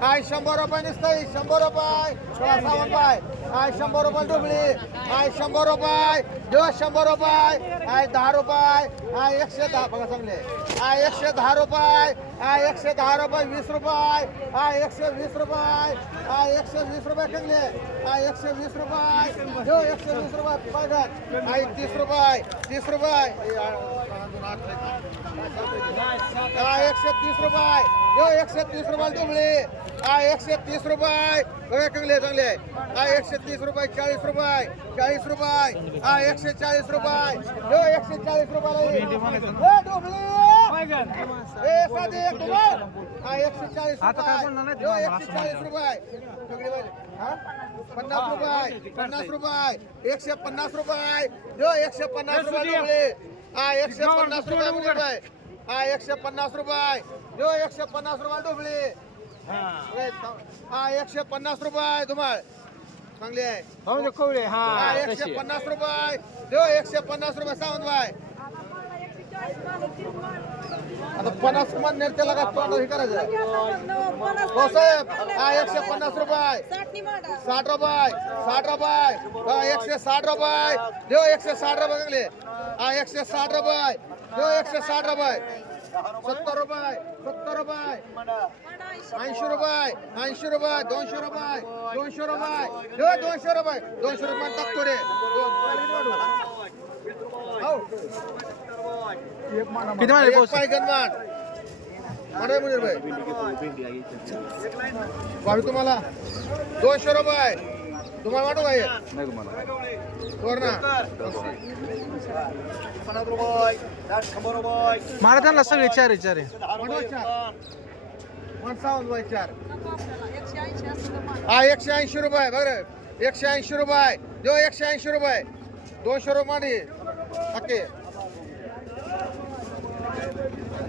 काय शंभर रुपये नुसतं शंभर रुपये. सोळा सावंत पाय. काय शंभर रुपये डुबळी काय शंभर रुपये. देव शंभर रुपये. काय दहा रुपये. काय एकशे दहा. बघा चांगले. काय एकशे दहा रुपये. काय एकशे दहा रुपये वीस रुपये. काय एकशे वीस रुपये. काय एकशे वीस रुपये चांगले काय एकशे वीस रुपये. देव एकशे वीस रुपये. पाहिजे काय तीस रुपये. तीस रुपये. हे, एकशे तीस रुपये. यो एकशे तीस रुपये डुबळे हा एकशे तीस रुपये. बघा चांगले चांगले हा एकशे तीस रुपये चाळीस रुपये. चाळीस रुपये. हा एकशे चाळीस रुपये. यो एकशे चाळीस रुपये डुबळे ए साधे एक डुबळ हा एकशे चाळीस रुपये. एकशे चाळीस रुपये. हा? पन्नास रुपये. पन्नास रुपये. एकशे पन्नास रुपये. यो एकशे पन्नास रुपये डुबळे हा एकशे पन्नास रुपये रुपये हा एकशे पन्नास रुपये. यो एकशे पन्नास रुपये डुबळे हा एकशे पन्नास रुपये तुम्हाला चांगली आहे. कवळे. हा हा एकशे पन्नास रुपये देऊ एकशे पन्नास रुपये सावंत बाय आता पन्नास मन नेल त्याला का तोंड हे करायचं? हो साहेब. हा एकशे पन्नास रुपये साठ रुपये साठ रुपये हा एकशे साठ रुपये देऊ एकशे साठ रुपये चांगले हा एकशे साठ रुपये देऊ एकशे साठ रुपये सत्तर रुपये सत्तर रुपये. ऐंशी रुपये ऐंशी रुपये दोनशे रुपये दोनशे रुपये. दोनशे रुपये दोनशे रुपये टाकतो रे हो. किती पोहोच पाय गणमान मारे मुनीर भाई. तुम्हाला दोनशे रुपये. तुम्हाला वाटू काय? नाही तुम्हाला. मारा त्यांना सगळे चार वाटवा चार बाय चार. हा एकशे ऐंशी रुपये बघ रे एकशे ऐंशी रुपये. देऊ एकशे ऐंशी रुपये. दोनशे रुपये हक्के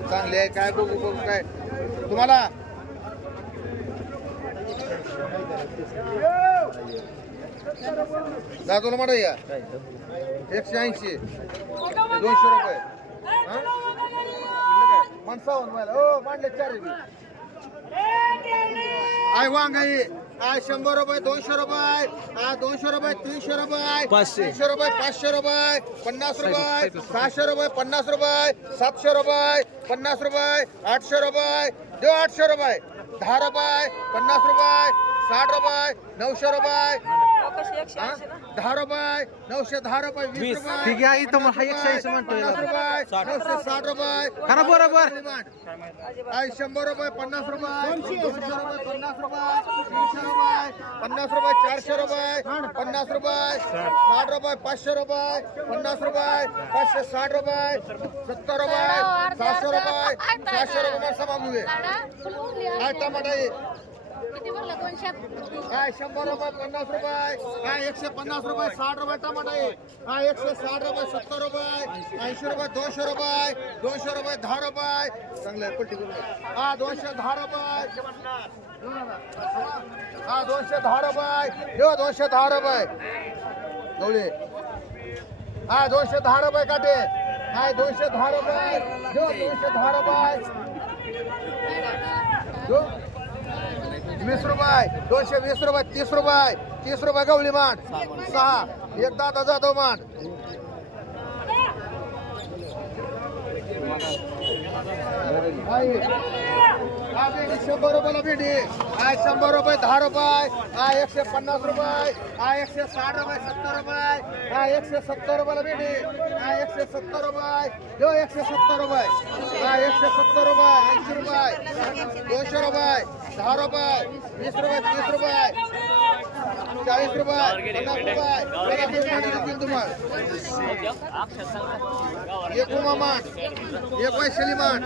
चांगले आहे काय बघू बघू काय. तुम्हाला? दादोला मांडा या. एकशे ऐंशी. दोनशे रुपये. हा? हो मांडले चार. आय वांग आहे. आय शंभर रुपये दोनशे रुपये. हा दोनशे रुपये तीनशे रुपये. पाचशे. तीनशे रुपये पाचशे रुपये. पन्नास रुपये. सहाशे रुपये पन्नास रुपये. सातशे रुपये. पन्नास रुपये. आठशे रुपये. देऊ आठशे रुपये. दहा रुपये. पन्नास रुपये. साठ रुपये. नऊशे रुपये? दहा रुपये नऊशे दहा रुपये वीस. रुपये ठीक आहे, इथं हा एकशे ऐंशी म्हणतोय. पन्नास रुपये नऊशे साठ रुपये करा बरोबर. आई शंभर रुपये पन्नास रुपये दोनशे रुपये पन्नास रुपये तीनशे रुपये पन्नास रुपये चारशे रुपये पन्नास रुपये साठ रुपये पाचशे रुपये पन्नास रुपये पाचशे साठ रुपये सत्तर रुपये सातशे रुपये सहाशे रुपये सभा मुळे काय टमाटा? किती दोनशे? काय शंभर रुपये पन्नास रुपये. काय एकशे पन्नास रुपये साठ रुपये टमाटा. आहे काय एकशे साठ रुपये सत्तर रुपये. ऐंशी रुपये दोनशे रुपये. दोनशे रुपये दहा रुपये. चांगलं आहे पलटी करून हा दोनशे दहा रुपये. हा दोनशे दहा रुपये. देऊ दोनशे दहा रुपये. गवळे हा दोनशे दहा रुपये काटे. काय दोनशे दहा रुपये. देऊ दोनशे दहा रुपये. वीस रुपये दोनशे वीस रुपये तीस रुपये तीस रुपये गवळी मांड सहा एक दादा जाधव मांड शंभर रुपयाला भेटी आय शंभर रुपये दहा रुपये. हा एकशे पन्नास रुपये. हा एकशे साठ रुपये सत्तर रुपये. हा एकशे सत्तर रुपयाला भेटी हा एकशे सत्तर रुपये. जो एकशे सत्तर रुपये. आय एकशे सत्तर रुपये ऐंशी रुपये. दोनशे रुपये. दहा रुपये वीस रुपये तीस रुपये चाळीस रुपये पन्नास रुपये. तुम्हाला. एक उमामान एक वैशाली मान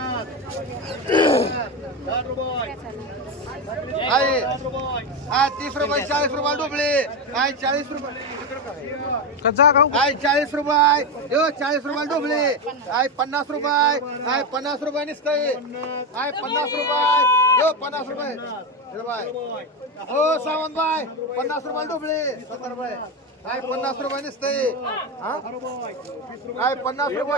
आहे. हा तीस रुपये चाळीस रुपये डुबळे आहे चाळीस रुपये. का जागा हो? आहे चाळीस रुपये यो चाळीस रुपये डुबळे आहे पन्नास रुपये आहे. पन्नास रुपये निसतंय आहे पन्नास रुपये यो पन्नास रुपये. हे हो सावंत बाय पन्नास रुपये डुबळे सत्तर रुपये. काय पन्नास रुपये दिसतंय? हा? काय पन्नास रुपये.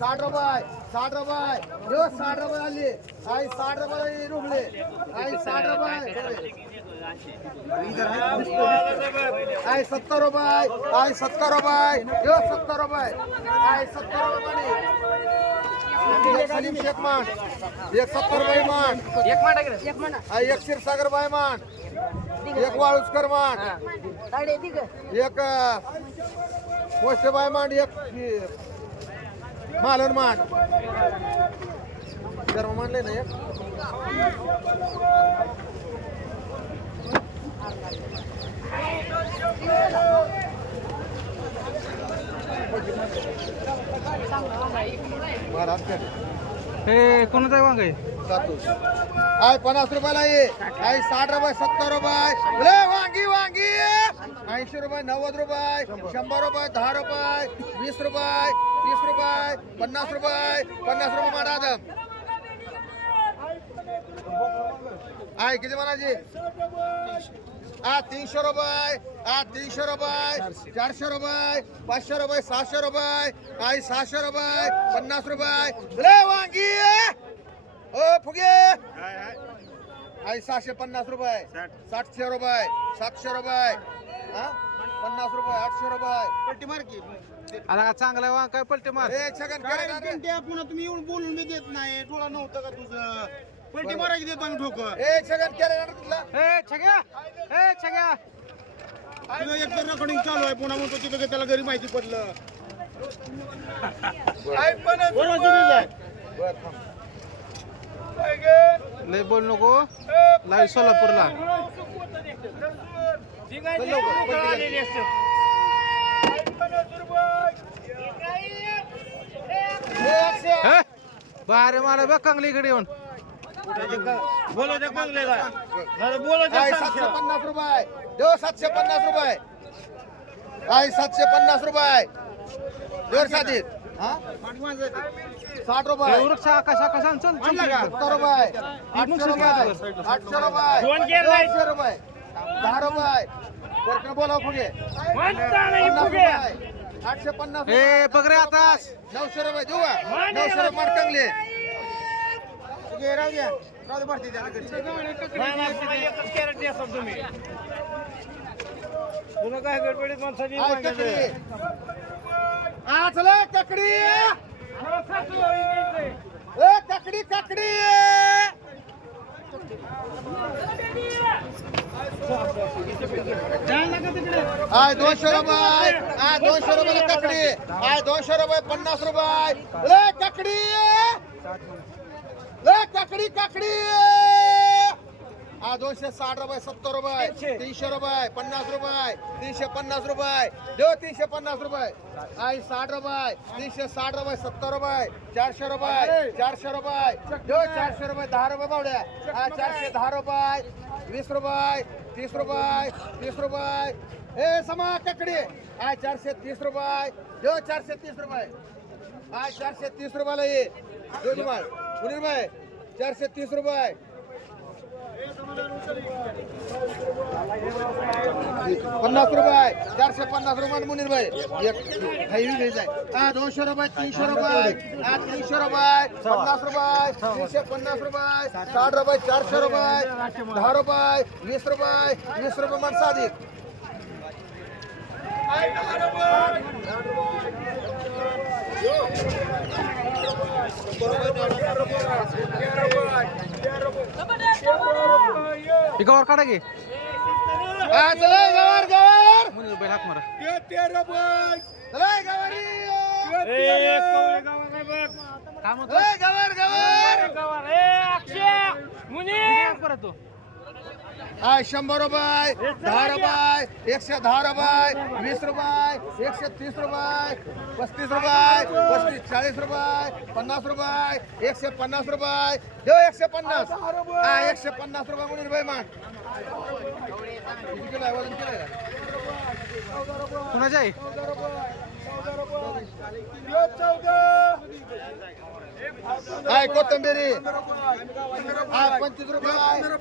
साठ रुपये साठ रुपये. यो साठ रुपये आली. काय साठ रुपये रुपले काय साठ रुपये. काय सत्तर रुपये काय सत्तर रुपये यो सत्तर रुपये काय सत्तर रुपये एक सलीम शेख मान एक सत्तर रुपये मान एक माटा हा, एक क्षीरसागर बाय मान एक वाळुसकर मान एक पोस्ट बाय मान एक मालन मान सर्व मानले ना एक? हे कोणाचा आहे वांग आहे? काय पन्नास रुपयाला ये काही साठ रुपये सत्तर रुपये? वांगी वांगी! ऐंशी रुपये नव्वद रुपये शंभर रुपये दहा रुपये वीस रुपये तीस रुपये पन्नास रुपये पन्नास रुपये मारादम आहे किती म्हणायची हा तीनशे रुपये हा तीनशे रुपये चारशे रुपये पाचशे रुपये सहाशे रुपये आई सहाशे रुपये पन्नास रुपये वांगी ओ फुगे आई सहाशे पन्नास रुपये सातशे रुपये सातशे रुपये हा पन्नास रुपये आठशे रुपये पट्टी मार की। आता चांगला वांग काय पलटे मार. ए छगन काय पुन्हा तुम्ही येऊन बोलून मी देत नाही. डोळा नव्हतं का तुझं? पट्टी मारायची देतो आम्ही ठोकर ए तुला हे छग्या. हे छग्या. तुझं एक तर रेकॉर्डिंग चालू आहे. पुन्हा म्हणतो तिथं का त्याला घरी माहिती पडलं. लय बोल नको. लाईव्ह सोलापूरला. पलटी. ए. हे बारे मला बघ कंगलीकडे येऊन. त्या त्या काय सातशे. पन्नास रुपये? देव सातशे पन्नास रुपये. काय सातशे पन्नास रुपये? देवर साधी हा? पाठी माणसं आहेत. साठ रुपये. वृक्ष आकाश आण, चल चल? सत्तर रुपये. आठशे रुपये. आठशे रुपये. दोनशे रुपये. दहा रुपये. वरकडे बोलाव फुगे. पन्नास रुपये. आठशे पन्नास रुपये. हे बघ रे आता. नऊशे रुपये देऊ का? नऊशे रुपये माडकंगले घे, राहू द्या. राहू भरती तुम्ही. तुला काय गडबडीत माणसाची हा चला ककडी ए ककडी ककडी हाय दोनशे रुपये. हाय दोनशे रुपये ककडी हाय दोनशे रुपये पन्नास रुपये. ले ककडी ककडी ककडी! हा दोनशे साठ रुपये सत्तर रुपये तीनशे रुपये पन्नास रुपये तीनशे पन्नास रुपये. देव तीनशे पन्नास रुपये. आई साठ रुपये तीनशे साठ रुपये सत्तर रुपये चारशे रुपये चारशे रुपये. देव चारशे रुपये दहा रुपये बावड्या. हा चारशे दहा रुपये वीस रुपये तीस रुपये तीस रुपये. हे समा ककडी. हा चारशे तीस रुपये. देव चारशे तीस रुपये. हा चारशे तीस रुपयाला ये. दोन मुनीर भाई चारशे तीस रुपये. पन्नास रुपये चारशे पन्नास रुपये मुनीर भाई. एक हायवी घ्यायचा आहे. हा दोनशे रुपये तीनशे रुपये. हा तीनशे रुपये पन्नास रुपये तीनशे पन्नास रुपये साठ रुपये चारशे रुपये दहा रुपये वीस रुपये वीस रुपये माणसं साधिक पिकावर काढा चला गवार गवार. मुनी बैल हाक मारा. गवारी. काय म्हणतो ए, गवार गवार. गावात. ए, अक्षय, मुनी. परत तो. हा शंभर रुपये. दहा रुपये. एकशे दहा रुपये. वीस रुपये. एकशे तीस रुपये. पस्तीस रुपये. पस्तीस चाळीस रुपये. पन्नास रुपये. एकशे पन्नास रुपये. देऊ एकशे पन्नास. हा एकशे पन्नास रुपये म्हणून रुपये. किती किलो आहे वजन कुणाच्या आहे हाय कोथंबिरी. हाय पंचवीस रुपये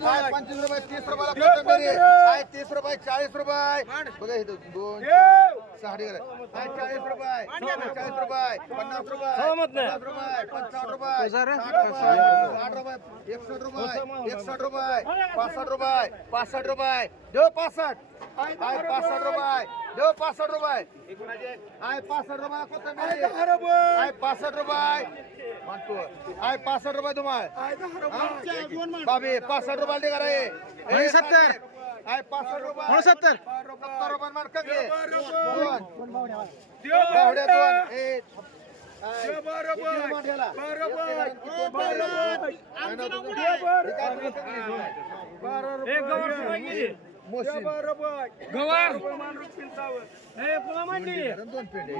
हाय पंचवीस रुपये तीस रुपयाला कोथंबिरी. हाय तीस रुपये चाळीस रुपये. बघा इथं दोन साडे हाय चाळीस रुपये चाळीस रुपये पन्नास रुपये पन्नास रुपये पंचावन्न रुपये? साठ रुपये साठ रुपये एकसष्ट रुपये पासष्ट रुपये पासष्ट रुपये. देऊ पासष्ट. हाय पासष्ट रुपये. देऊ पासष्ट रुपये हाय पासष्ट रुपये कोथंबिरी हाय पासष्ट रुपये म्हणतो हाय पासष्ट रुपये तुम्हाला बाबी पासष्ट रुपये दे रे आणि सत्तर. हाय पासष्ट रुपये म्हणून सत्तर सत्तर रुपये मान कमी दोन बावड्या एक? मोशीन. दोन पेंडे.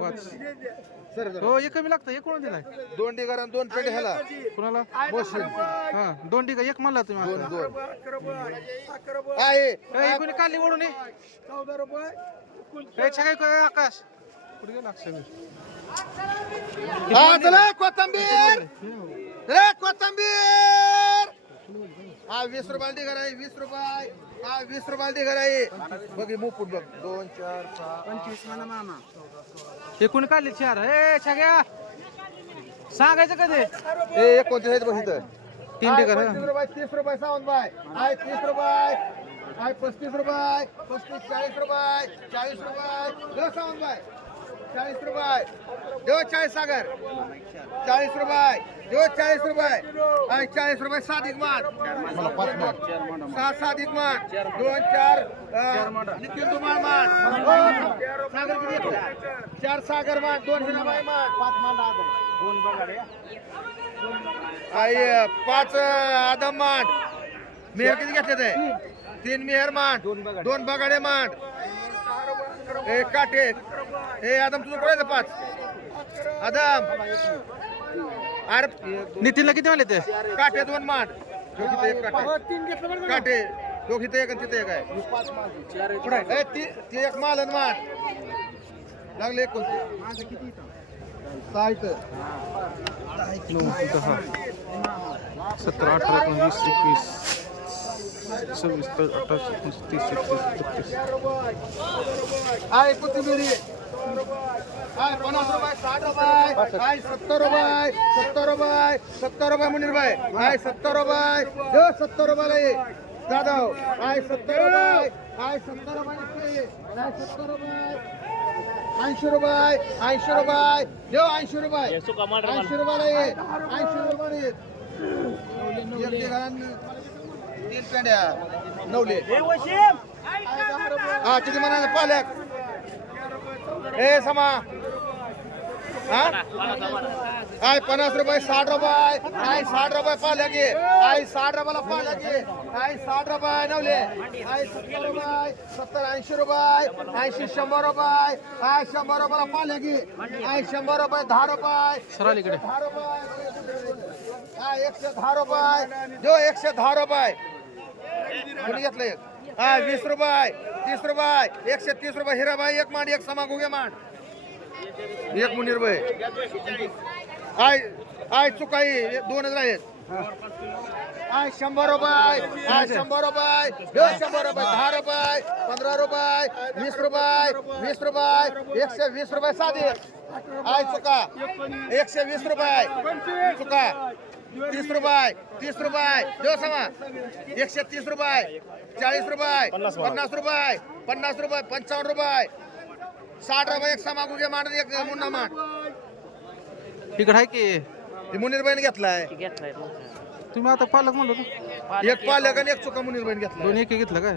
पाच. सर जरा. हो एक कमी लागतं एक कोण दिलाय? दोन डिगर आणि दोन पेंडे ह्याला. कोणाला? मोशीन. हा दोन एक म्हणला तुम्ही दोन आता. दोन. आहे. ए, कोणी काली ओढून ये ए, आकाश? कुठे गेला अक्षय? हा चला कोथंबीर. रे कोथंबीर. हा वीस रुपयाला डिगर आहे वीस रुपये. हा वीस रुपयाला डिगर आहे बघ मुकुट बघ. दोन चार सहा पंचवीस मामा. हे कोणी काढले चार ए छग्या. सांगायचं कधी हे एक कोणते आहेत बघ इथं? तीन हाय, डिगर पंचवीस रुपये तीस रुपये सावंत बाय हाय तीस रुपये. हाय पस्तीस रुपये पस्तीस चाळीस रुपये चाळीस रुपये. सावंत बाय चाळीस रुपये. देव चाळीस सागर. चाळीस रुपये. देव चाळीस रुपये. चाळीस रुपये सात एक मान मान सहा सात एक मान दोन चार निखिल धुमाळ मान सागर किती? चार सागर मान दोन मान पाच मान आई पाच आदम मांड मेहर किती घेतले ते? तीन मेहर मांड दोन बगाडे. मांड ए काटे ए आदम तुझं कोणाचं पाच? आदम. अरे नितीनला किती म्हणले ते? काटे दोन मांड तो किती एक काटे काटे तो किती एक आणि तिथे एक आहे. ए ती ती एक माल आणि मांड लागले एक कोणते? सहा इथं. सतरा अठरा एकोणवीस एकवीस. सव्वीस तर अठरा एकोणीस तीस एकतीस बत्तीस हाय कोथिंबिरी हाय पन्नास रुपये साठ रुपये हाय सत्तर रुपये सत्तर रुपये सत्तर रुपये मुनीर भाई हाय सत्तर रुपये देव सत्तर रुपयाला ये जाधव हाय सत्तर रुपये हाय सत्तर रुपये हाय सत्तर रुपये ऐंशी रुपये तीन पेंड्या. नवले हा किती म्हणाले पालक ए समा. हा? आय पन्नास रुपये साठ रुपये. आय साठ रुपये पालक घे आय साठ रुपयाला पालक घे आय साठ रुपये नवले आय सत्तर रुपये सत्तर ऐंशी रुपये. ऐंशी शंभर रुपये. आय शंभर रुपयाला पालक घे आय शंभर रुपये दहा रुपये. दहा रुपये. हा एकशे दहा रुपये. जो एकशे दहा रुपये. कोणी घेतलं एक. हा वीस रुपये तीस रुपये एकशे तीस रुपये हिराबाई एक मांड एक समा घुगे मांड. एक मुनीर बाई. आय आय चुकाई दोन हजार आहेत आय शंभर रुपये आय शंभर रुपये दोन शंभर रुपये दहा रुपये पंधरा रुपये वीस रुपये वीस रुपये एकशे वीस रुपये साधे. आय चुका. एकशे वीस रुपये. चुका. तीस रुपये तीस रुपये. देव समा. एकशे तीस रुपये. चाळीस रुपये. पन्नास रुपये. पन्नास रुपये. पंचावन्न रुपये. साठ रुपये एक समा गुगे मांड एक मुन्ना मांड. इकडे आहे की? ते मुनीरबाईने घेतलाय. तुम्ही आता पालक म्हणलो एक पालक आणि एक चुका मुनीरबाईने घेतला दोन एक घेतलं काय?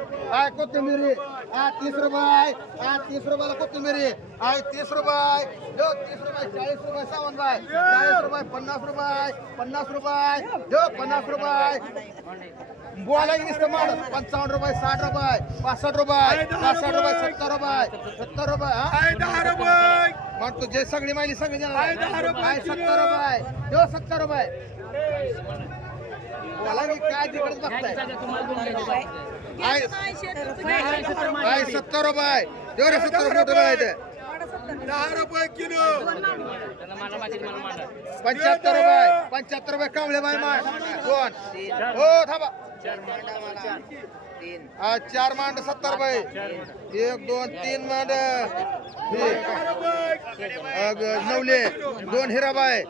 काय कोथिंबिरी. हा तीस रुपये. हा तीस रुपयाला कोथिंबिरी. आहे तीस रुपये. जो तीस रुपये चाळीस रुपये सावंत बाय चाळीस रुपये पन्नास रुपये पन्नास रुपये. जो पन्नास रुपये. बोला की नुसतं माणूस पंचावन्न रुपये साठ रुपये पासष्ट रुपये पासष्ट रुपये सत्तर रुपये सत्तर रुपये हा? दहा रुपये. मग तू जे सगळी माहिती सगळी. दहा रुपये. सत्तर रुपये. देऊ सत्तर रुपये. बोला की काय तिकडे बघताय? आहे सत्तर रुपये. तेवढे सत्तर रुपये रुपये दहा रुपये किलो. पंच्याहत्तर रुपये. पंच्याहत्तर रुपये कांबळे बाय माय. कोण? हो थांबा. हा, चार मांड सत्तर रुपये. एक दोन तीन मांड. नवले. दोन हिराबाई.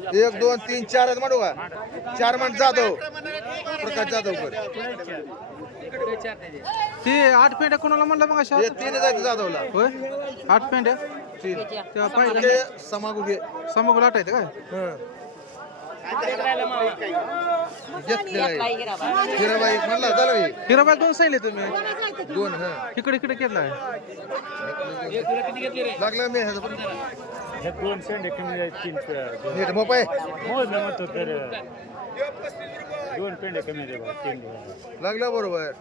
एक दोन तीन चार आहेत मांडू का? चार मांड जाधव. प्रकाश जाधव ते आठ पेंड्या कोणाला म्हणलं मग अशा? तीन जायचं जाधवला. होय? आठ पेंड्या तीन. तेव्हा पाहिजे समागुगे आठ आहेत काय? हिराबाई म्हणला झालं की? हिराबाई दोन सांगले तुम्ही. दोन हा. इकडे इकडे घेतला लागलं मी ह्याचं पण. हे दोन शेंडे कमी आहेत तीन पे- नीट मोपाय मोजलं म्हणतो तर दोन पेंडे कमी दे बा तीन दिवस. लागलं बरोबर.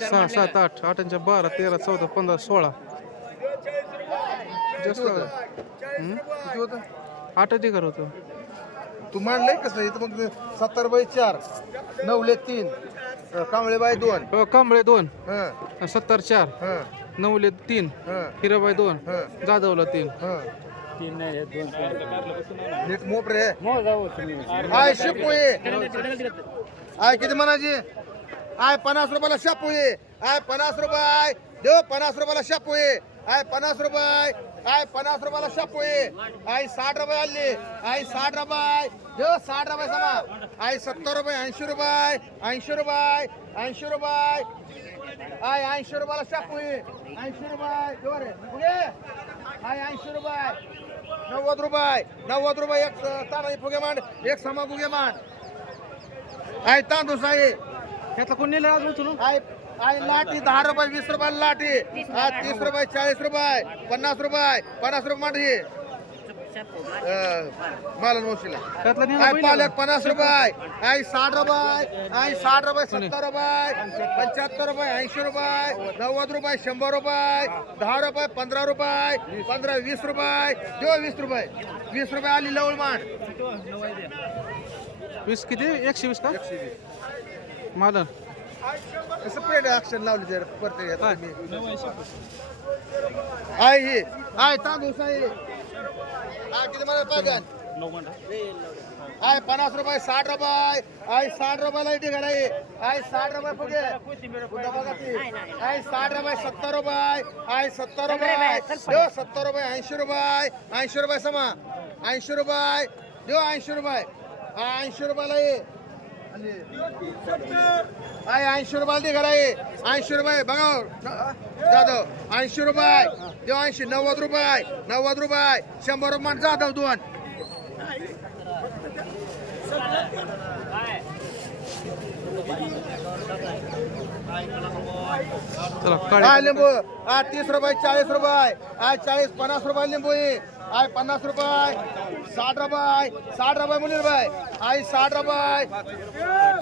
सहा सात आठ आठांच्या बारा तेरा चौदा पंधरा सोळा. जास्त होतं? हं? किती होतं? आठ अधिकार होतं. तू मांडलंय कसं? इथं मग सत्तर बाय चार नवले तीन अं, कांबळे बाय दोन. हो, कांबळे दोन. हं. सत्तर चार हं. नवले तीन हं. हिराबाई दोन हं. जाधवला तीन. हं. तीन नाही हे दोन नीट मोप रे. मोजावं तुम्ही आय शिपोये आय किती म्हणायची आय पन्नास रुपयाला शापोये आय पन्नास रुपये देव पन्नास रुपयाला शापोये आय पन्नास रुपये आय पन्नास रुपयाला शापोये आय साठ रुपये आले आय साठ रुपये. देव साठ रुपये समा. आय सत्तर रुपये ऐंशी रुपये ऐंशी रुपये ऐंशी रुपये. आय ऐंशी रुपयाला शापोये ऐंशी रुपये. देव रे. आय ऐंशी रुपये. नव्वद रुपये नव्वद रुपये एक तानाजी फुगे मांड एक समा फुगे मांड. आय तांदूस आहे त्यातला कोण नेलं आज उचलून? आय आय लाटी दहा रुपये वीस रुपये लाटी आ, तीस रुपये चाळीस रुपये पन्नास रुपये पन्नास रुपये मांड मालन मोशीला त्यातला नेलं आय पहिलं. पालक पन्नास रुपये. आय साठ रुपये. आय साठ रुपये सत्तर रुपये. पंच्याहत्तर रुपये ऐंशी रुपये. नव्वद रुपये शंभर रुपये. दहा रुपये पंधरा रुपये. पंधरा वीस रुपये. देऊ वीस रुपये. वीस रुपये आली लवळ मांड. वीस किती? एकशे वीस का? मालन कसं पेड ऍक्शन लावली जर परत काय? तुम्ही. आय आय तांदूस आहे आय पन्नास रुपये साठ रुपये. आय साठ रुपयाला इथे आय साठ रुपये फुगे. आय साठ रुपये सत्तर रुपये. आय सत्तर रुपये. देव सत्तर रुपये ऐंशी रुपये. ऐंशी रुपये समा. ऐंशी रुपये. देव ऐंशी रुपये. ऐंशी रुपयाला ये आय ऐंशी रुपयाला दे घरा ऐंशी रुपये बघा. जाधव ऐंशी रुपये. देव ऐंशी नव्वद रुपये. नव्वद रुपये. शंभर रुपये जाधव दोन लिंबू. आय तीस रुपये चाळीस रुपये. आय चाळीस पन्नास रुपये लिंबू. आहे आय पन्नास रुपये. साठ रुपये साठ रुपये मुली रुपये आय साठ रुपये.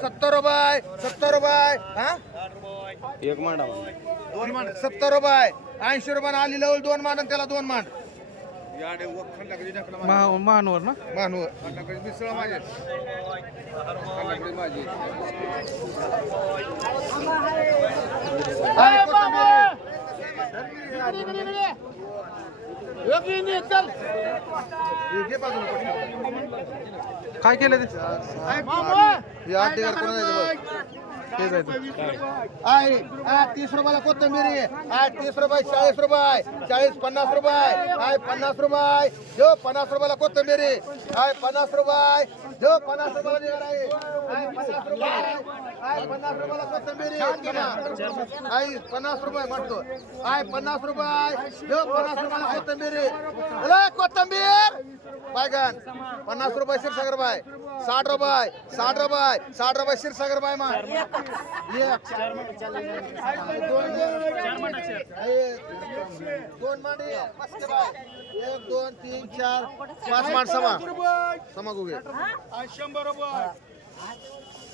सत्तर रुपये सत्तर रुपये. हा? एक मांडा दोन मांड. सत्तर रुपये. ऐंशी रुपये आली लवल दोन मांड आणि त्याला दोन मांड. महा- महानवर ना? मानव मिसळ माझे. काय केलं ते? हे आठ ढिगार कोण आहे ते बघ. ते जायचं. आहे आहे तीस रुपयाला कोथिंबीर आहे. तीस रुपये चाळीस रुपये. चाळीस पन्नास रुपये. आहे पन्नास रुपये. जो पन्नास रुपयाला कोथिंबीर आहे. पन्नास रुपये. जो पन्नास रुपयाला आहे. पन्नास रुपये. पन्नास रुपयाला कोथंबीर आहे. पन्नास रुपये म्हणतो. आहे पन्नास रुपये जो पन्नास रुपयाला कोथिंबीर आहे. अरे कोथिंबीर! बायगन पन्नास रुपये शिरसागर बाय. साठ रुपये साठ रुपये साठ रुपये शिरसागर बाय मा एक. दोन दोन एक दोन तीन चार पाच मांड समा समा गुगे शंभर रुपये.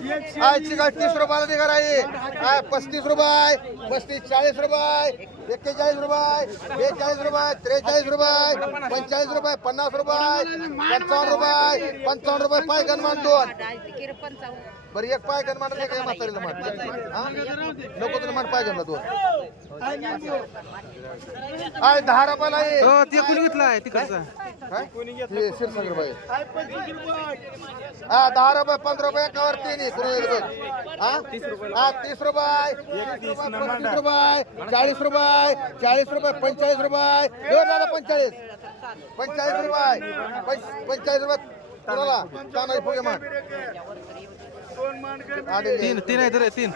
आय चिकट तीस रुपयाला निघाल आहे. आय पस्तीस रुपये पस्तीस चाळीस रुपये एक्केचाळीस रुपये बेचाळीस रुपये त्रेचाळीस रुपये पंचेचाळीस रुपये पन्नास रुपये पंचावन्न रुपये पंचावन्न रुपये पाय गणमान दोन बरं एक पाय गणमान नाही काय म्हातारीला मान हा? नको तुला मान पाय गणला दोन. आय दहा रुपयाला आहे. हो ते कोणी घेतलाय तिकडचा? काय? हे क्षीरसागर बाई हा दहा रुपये पंधरा रुपये एकावर तीन आहे. कुणी एक दोन. हा? हा तीस रुपये. तीस रुपये, पस्तीस रुपये चाळीस रुपये चाळीस रुपये पंचेचाळीस रुपये. हे दादा पंचेचाळीस. पंचेचाळीस रुपये. पंच- पंचेचाळीस रुपये. कोणाला? तानाजी फुगे मान तीन तीन आहे तर तीन.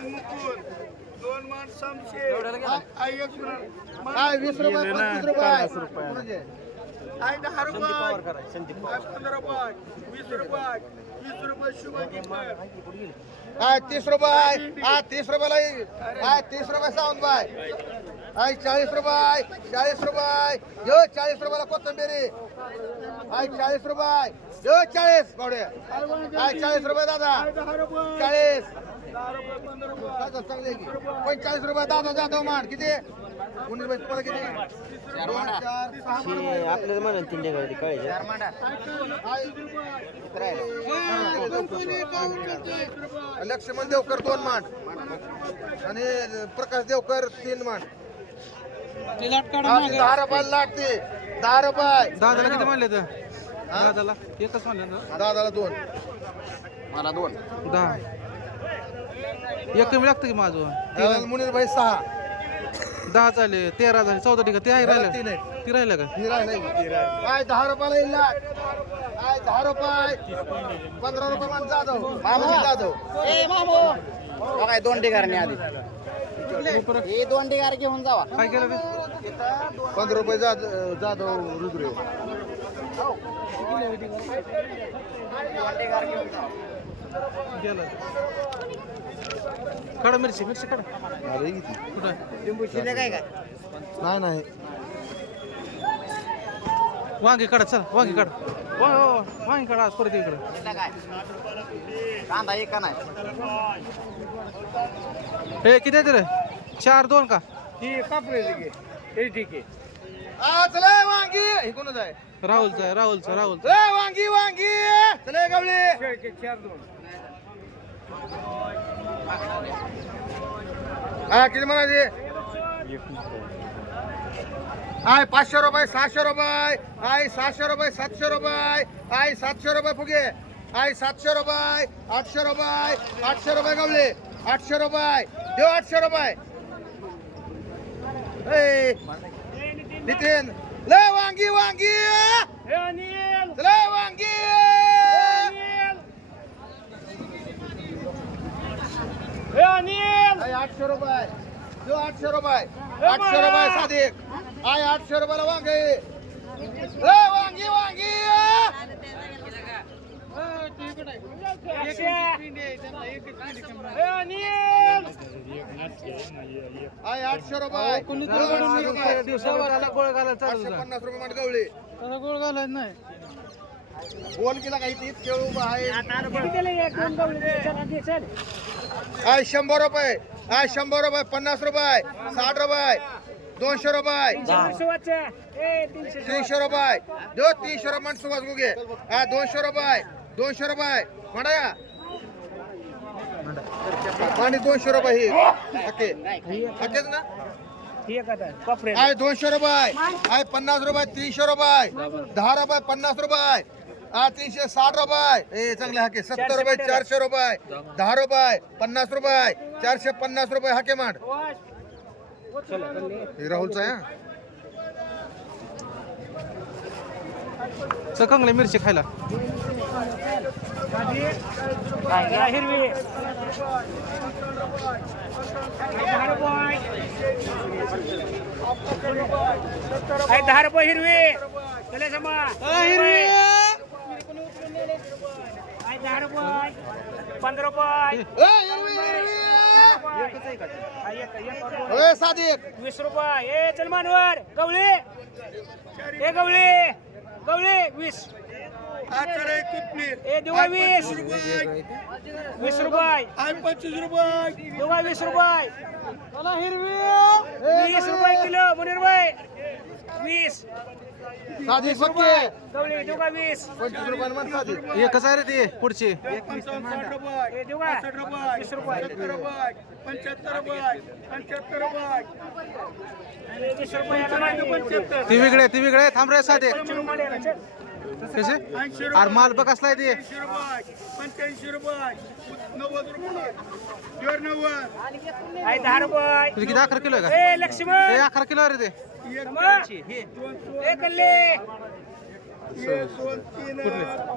हा वीस रुपये कोणाचे? हा तीस रुपये हा तीस रुपयाला येईल. हा तीस रुपये सावंत बाय हा चाळीस रुपये चाळीस रुपये यो चाळीस रुपयाला कोथंबिरी हा चाळीस रुपये. यो चाळीस बावडे हा चाळीस रुपये दादा. चाळीस. पंचेचाळीस रुपये दादा जाधव मान किती? उन्नीस तुम्हाला किती? मान. आपल्याला म्हणून तीन कळायचे लक्ष्मण देवकर दोन मांड. आणि प्रकाश देवकर तीन ती दहा रुपयाला लाटते. दहा रुपये. दादाला किती म्हणले तर? दादाला? एकच म्हणलं ना? दादाला दोन. मला दोन. दहा. एक कमी लागतं की माझं? मुनीर भाई सहा. दहा झाले तेरा झाले चौदा ठीक आहे. ते आहे राहिलं. ती राहिलं का? ही राहिलं. काय दहा रुपयाला येईल लाट काय दहा रुपये. पंधरा रुपये मान जाधव. मामा जाधव. काय दोन ढिगारणे आधी. हे दोन ढिगार घेऊन जावा. काय केलं रे पंधरा रुपये जाध- जाधव रुद्रे. काढा मिरची मिरची काढा. अरे कुठं? लिंबू शिले काय काय नाही नाही. वांगी काढा चला वांगी काढा. वांगी काढा आज परत इकडं. काय? कांदा एक का नाही? हे किती आहे रे? चार दोन का? आ, चला वांगी. हे कोणाचं आहे? राहुलचं आहे राहुलचं. राहुलचं वांगी वांगी! चले गवळे हा किती म्हणायचे? आय पाचशे रुपये सहाशे रुपये. आय सहाशे रुपये सातशे रुपये. आय सातशे रुपये फुगे. आय सातशे रुपये आठशे रुपये. आठशे रुपये गवले. आठशे रुपये. देऊ आठशे रुपये. नितीन. लय वांगी वांगी लय वांगी आय आठशे रुपये. देऊ आठशे रुपये. आठशे रुपये साधिक आय आठशे रुपयाला वांगे. लय वांगी वांगी आय आठशे रुपये गोळ घालायला पन्नास रुपये मान गवले त्याला गोळ नाही बोल केला काही तीच उभा आहे आय शंभर रुपये आय शंभर रुपये पन्नास रुपये साठ रुपये दोनशे रुपये तीनशे रुपये दो तीनशे रुपये सुभाष गुगे हा दोनशे रुपये. दोनशे रुपये. म्हणा आणि दोनशे रुपये ही. हके हकेच ना? आय दोनशे रुपये. आय पन्नास रुपये तीनशे रुपये. दहा रुपये पन्नास रुपये. हा तीनशे साठ रुपये. ए चांगले हाके. सत्तर रुपये चारशे रुपये. दहा रुपये पन्नास रुपये. चारशे पन्नास रुपये हाके मांड. हे राहुलचा हा. सकंगले मिरची खायला. दहा रुपये हिरवी? चले समा हिरवी! दहा रुपये? पंधरा रुपये. हा, साधी वीस रुपये. ए चल मानवर. गवळी. ए गवळी. गवळी वीस. ए देवा वीस. वीस रुपये. पंचवीस रुपये. देवा वीस रुपये. वीस रुपये किलो मुनीर भाई. वीस. साधी पक्के. गवळी देवा वीस? पंचवीस रुपयाला म्हण साधी. एकच आहे रे ते पुढची? देवा वीस रुपये. पंच्याहत्तर रुपये. पंच्याहत्तर रुपये. वीस रुपये आता मागे. ती वेगळे ती वेगळे थांब रे साधे. कसे? अरे माल बघ कसला आहे ते. ऐंशी रुपये. पंच्याऐंशी रुपये. नव्वद रुपये. नव्वद. दहा रुपये किती अकरा किलो आहे का? ए लक्ष्मण. ते अकरा किलो आहे रे ते.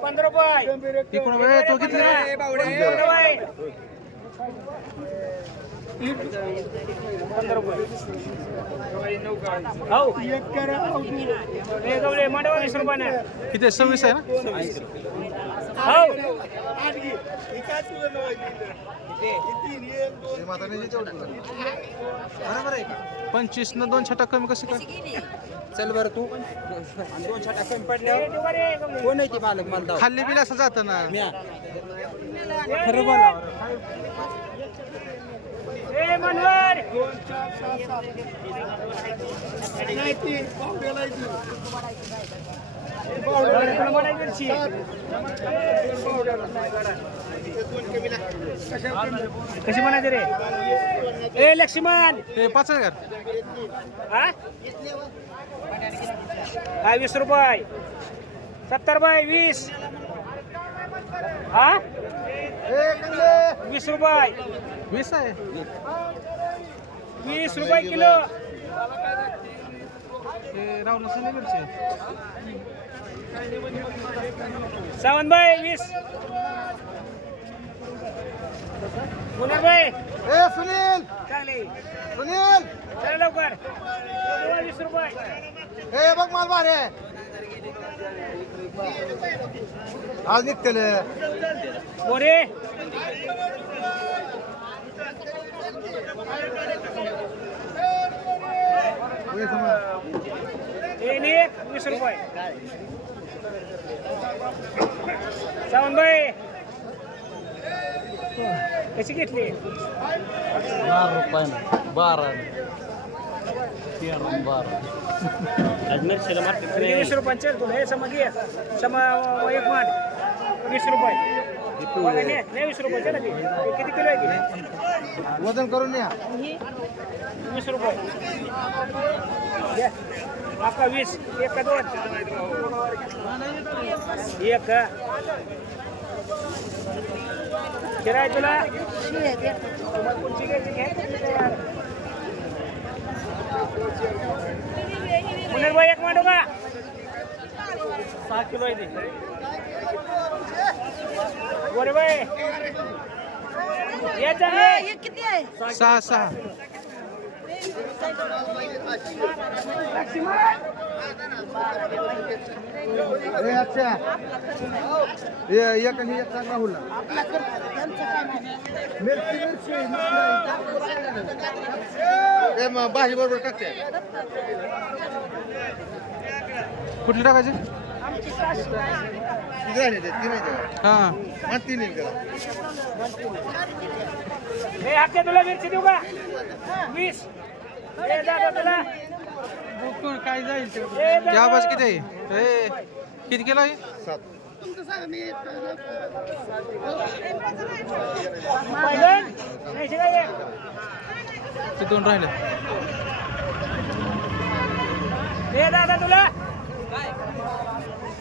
पंधरा रुपये तिकडून वेळ तो किती? रे? पंधरा रुपये पंधरा रुपये हो एक करा ए गवळे मांडवा वीस रुपयाने. किती? सव्वीस आहे ना? पंचवीस न दोन छटा कमी कसे काय चल बरं तू. दोन छटा कमी पडल्यावर. कोण आहे ती मालक? मला खाल्ली बिल असं जातं ना. खरं बोला नाही ती. कशी म्हणायचे रे? ए लक्ष्मण! ते पाच हजार. हा? वीस रुपये. सत्तर बाय वीस. हा. वीस रुपये. वीस आहे. वीस रुपये किलो. राहून मिरची सावंतबाई वीस. मुनरबाई ए सुनील. चालेल. सुनील. चला लवकर. वीस रुपये. ए बघ माल आहे. आज निघतेल. मोरे. वीस रुपये सावंतबाई कशी घेतली बारा रुपये बारा तेरा बारा वीस रुपये तुला हे समा घे समा एक मांड वीस रुपये. नाही वीस रुपये किती किलो आहे की वजन करून या. वीस रुपये. आपका वीस. एक का दोन? एक. का किराय तुला? कोणची घ्यायची घ्या भाई एक मांडू का? सहा किलो आहे ते. भाई चांगले किती आहे? सहा सहा. ए अच्छा. ए एक आणि एक चांगला हुल्ला मिरची मिरची. ए मग भाजी बरोबर टाकते. कुठली टाकायची. हा. तीन. हे तुला मिरची देऊ का? वीस. काय जाईल. त्या आवाज किती? आहे ए, किती किलो आहे सात. पहिलं? नाही शिकाय ते दोन राहिले. हे दादा तुला.